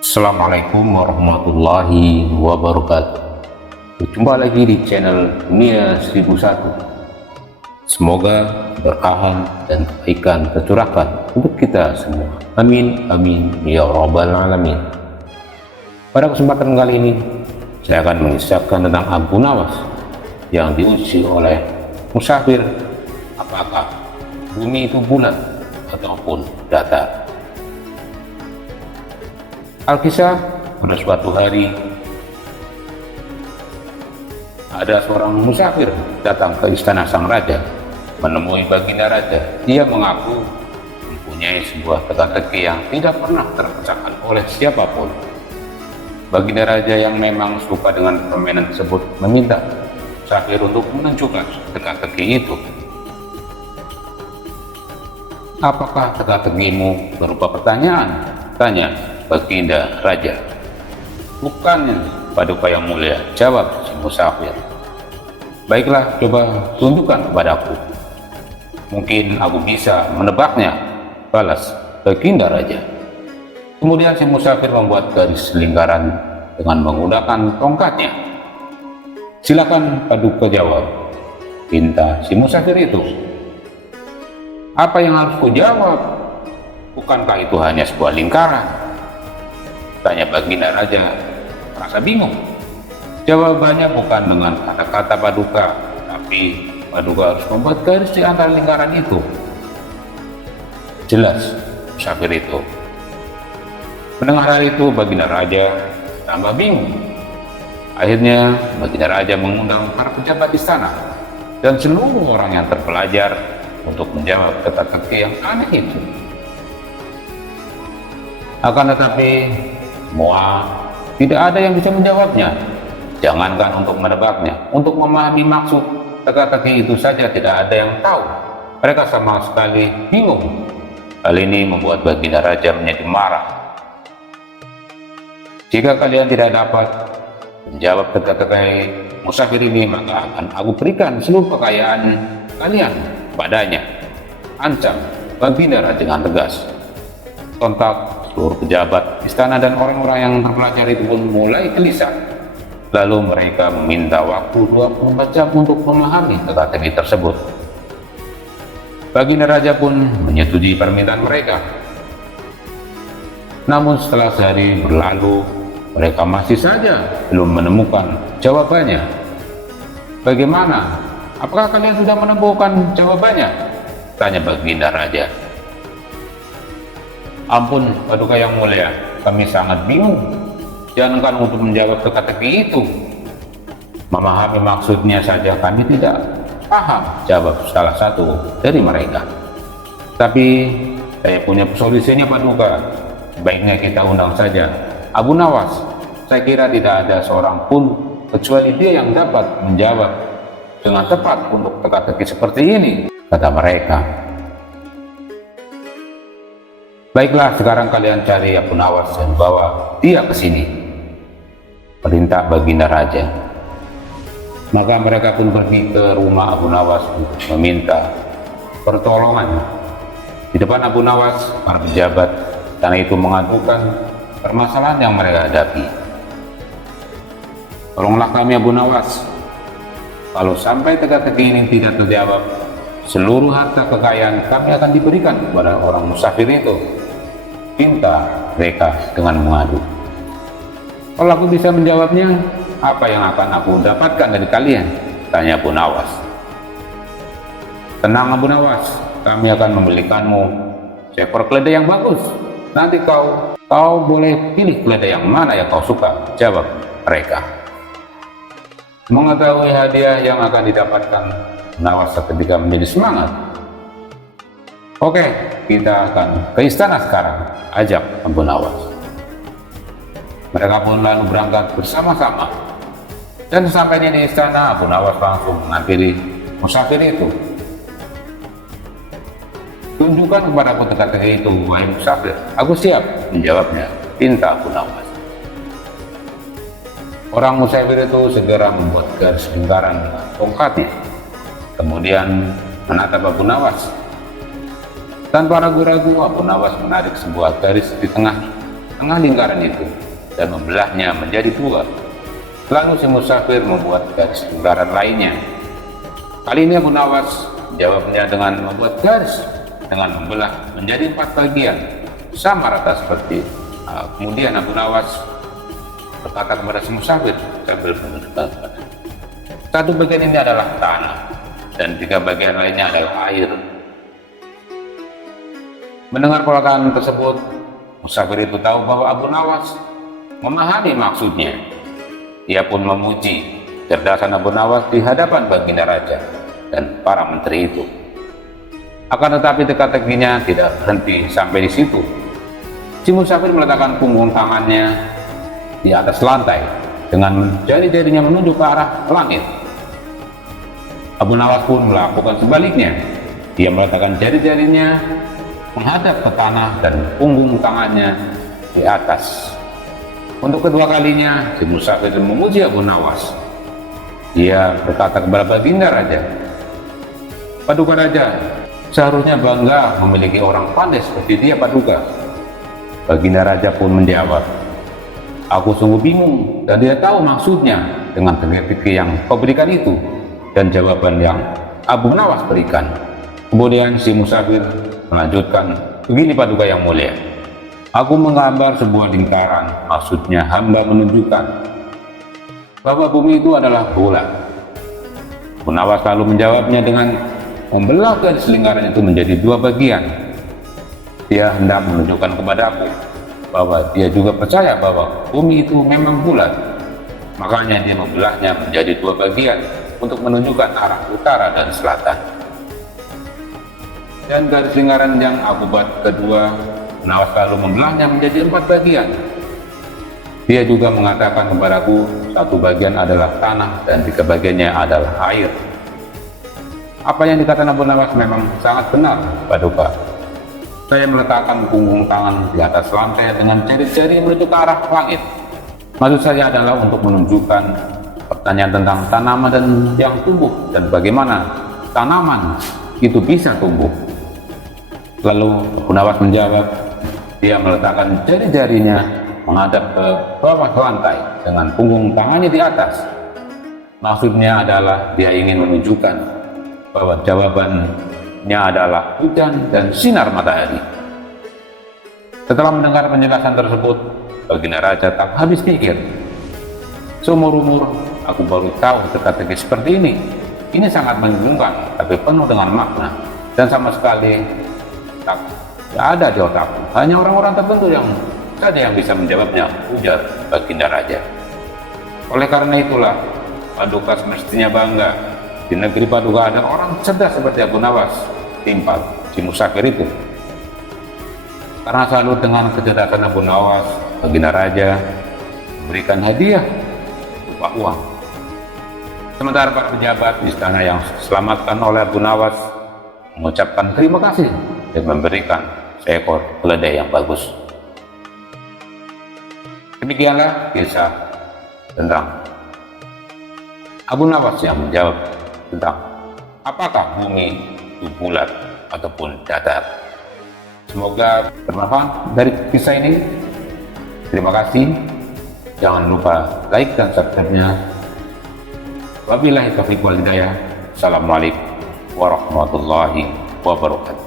Assalamualaikum warahmatullahi wabarakatuh. Berjumpa lagi di channel Dunia 1001. Semoga berkahan dan kebaikan tercurahkan untuk kita semua. Amin amin ya rabbal alamin. Pada kesempatan kali ini saya akan mengisahkan tentang Abu Nawas yang diuji oleh musafir. Apakah bumi itu bulat ataupun datar? Alkisah, pada suatu hari ada seorang musafir datang ke istana sang raja menemui baginda raja. Dia mengaku mempunyai sebuah teka-teki yang tidak pernah terpecahkan oleh siapapun. Baginda raja yang memang suka dengan permainan tersebut meminta musafir untuk menunjukkan teka-teki itu. Apakah teka-tekimu berupa pertanyaan? Tanya baginda raja. Bukan, paduka yang mulia, jawab si musafir. Baiklah, coba tunjukkan kepadaku. Mungkin aku bisa menebaknya, balas baginda raja. Kemudian si musafir membuat garis lingkaran dengan menggunakan tongkatnya. Silakan paduka jawab, pinta si musafir itu. Apa yang harus ku jawab? Bukankah itu hanya sebuah lingkaran? Tanya baginda raja, merasa bingung. Jawabannya bukan dengan kata-kata paduka, tapi paduka harus membuat garis di antara lingkaran itu. Jelas, musafir itu. Mendengar hal itu, baginda raja tambah bingung. Akhirnya, baginda raja mengundang para pejabat istana dan seluruh orang yang terpelajar untuk menjawab teka-teki yang aneh itu. Akan tetapi, semua tidak ada yang bisa menjawabnya. Jangankan untuk menebaknya, untuk memahami maksud teka-teki itu saja tidak ada yang tahu. Mereka sama sekali bingung. Hal ini membuat baginda raja menjadi marah. Jika kalian tidak dapat menjawab teka-teki musafir ini, maka akan aku berikan seluruh kekayaan kalian padanya. Ancam baginda raja dengan tegas. Sontak seluruh pejabat istana dan orang-orang yang terpelajar itu pun mulai gelisah. Lalu mereka meminta waktu 24 jam untuk memahami teka-teki tersebut. Baginda raja pun menyetujui permintaan mereka. Namun setelah sehari berlalu, mereka masih saja belum menemukan jawabannya. Bagaimana? Apakah kalian sudah menemukan jawabannya? Tanya baginda raja. Ampun, paduka yang mulia, kami sangat bingung. Jangankan untuk menjawab teka-teki itu, memahami maksudnya saja kami tidak paham, jawab salah satu dari mereka. Tapi saya punya solusinya paduka. Sebaiknya kita undang saja Abu Nawas. Saya kira tidak ada seorang pun kecuali dia yang dapat menjawab dengan tepat untuk teka-teki seperti ini, kata mereka. Baiklah, sekarang kalian cari Abu Nawas dan bawa dia ke sini, perintah baginda raja. Maka mereka pun pergi ke rumah Abu Nawas untuk meminta pertolongan. Di depan Abu Nawas, para pejabat karena itu mengadukan permasalahan yang mereka hadapi. Tolonglah kami Abu Nawas. Kalau sampai teka-teki ini tidak terjawab, seluruh harta kekayaan kami akan diberikan kepada orang musafir itu, pinta mereka dengan mengadu. Kalau aku bisa menjawabnya, apa yang akan aku dapatkan dari kalian? Tanya Abu Nawas. Tenang Abu Nawas, kami akan membelikanmu seekor keledai yang bagus. Nanti kau boleh pilih keledai yang mana yang kau suka, jawab mereka. Mengetahui hadiah yang akan didapatkan, Nawas ketika menjadi semangat. Oke, kita akan ke istana sekarang, ajak Abu Nawas. Mereka pun lalu berangkat bersama-sama. Dan sesampainya di istana, Abu Nawas langsung menghampiri musafir itu. Tunjukkan kepada aku teka-teki itu, wahai musafir. Aku siap, menjawabnya, pinta Abu Nawas. Orang musafir itu segera membuat garis lingkaran dengan tongkatnya. Kemudian menatap Abu Nawas. Tanpa ragu-ragu, Abu Nawas menarik sebuah garis di tengah tengah lingkaran itu dan membelahnya menjadi dua. Lalu si musafir membuat garis lingkaran lainnya. Kali ini Abu Nawas jawabnya dengan membuat garis dengan membelah menjadi 4 bagian sama rata seperti kemudian Abu Nawas berkata kepada si musafir sambil menunjukkan kepada, satu bagian ini adalah tanah dan 3 bagian lainnya adalah air. Mendengar perkataan tersebut, musafir itu tahu bahwa Abu Nawas memahami maksudnya. Ia pun memuji kecerdasan Abu Nawas di hadapan baginda raja dan para menteri itu. Akan tetapi teka-tekinya tidak berhenti sampai di situ. Si musafir meletakkan punggung tangannya di atas lantai dengan jari-jarinya menunjuk ke arah langit. Abu Nawas pun melakukan sebaliknya. Dia meletakkan jari-jarinya menghadap ke tanah dan punggung tangannya di atas. Untuk kedua kalinya, si musafir memuji Abu Nawas. Dia berkata kepada baginda raja, Paduka Raja, seharusnya bangga memiliki orang pandai seperti dia, Paduka. Baginda raja pun menjawab, aku sungguh bingung dan tidak tahu maksudnya dengan teka-teki yang kau berikan itu dan jawaban yang Abu Nawas berikan. Kemudian si musafir melanjutkan, begini Paduka yang mulia, aku menggambar sebuah lingkaran, maksudnya hamba menunjukkan bahwa bumi itu adalah bulat. Abu Nawas lalu menjawabnya dengan membelah garis lingkaran itu menjadi 2 bagian. Dia hendak menunjukkan kepadaku bahwa dia juga percaya bahwa bumi itu memang bulat. Makanya dia membelahnya menjadi 2 bagian untuk menunjukkan arah utara dan selatan. Dan garis lingkaran yang aku buat kedua, Nawas lalu membelahnya menjadi 4 bagian. Dia juga mengatakan kepadaku, 1 bagian adalah tanah dan 3 bagiannya adalah air. Apa yang dikatakan Abu Nawas memang sangat benar, Paduka. Saya meletakkan punggung tangan di atas lantai dengan jari-jari menuju ke arah langit. Maksud saya adalah untuk menunjukkan pertanyaan tentang tanaman dan yang tumbuh dan bagaimana tanaman itu bisa tumbuh. Lalu Abu Nawas menjawab, dia meletakkan jari-jarinya menghadap ke bawah lantai dengan punggung tangannya di atas. Maksudnya adalah dia ingin menunjukkan bahwa jawabannya adalah hujan dan sinar matahari. Setelah mendengar penjelasan tersebut, baginda raja tak habis pikir. Seumur umur aku baru tahu teka-teki seperti ini. Ini sangat membingungkan tapi penuh dengan makna dan sama sekali tak ada di otakku. Hanya orang-orang tertentu yang saja yang bisa menjawabnya, ujar baginda raja. Oleh karena itulah Paduka semestinya bangga. Di negeri Paduka ada orang cerdas seperti Abu Nawas, timpal si musafir itu. Karena salut dengan kecerdasan Abu Nawas, baginda raja memberikan hadiah berupa uang. Sementara para pejabat di istana yang diselamatkan oleh Abu Nawas mengucapkan terima kasih dan memberikan seekor keledai yang bagus. Demikianlah kisah tentang Abu Nawas yang menjawab tentang apakah bumi itu bulat ataupun datar. Semoga bermanfaat dari kisah ini. Terima kasih. Jangan lupa like dan subscribe-nya. Wabillahi taufiq wal hidayah. Assalamualaikum warahmatullahi wabarakatuh.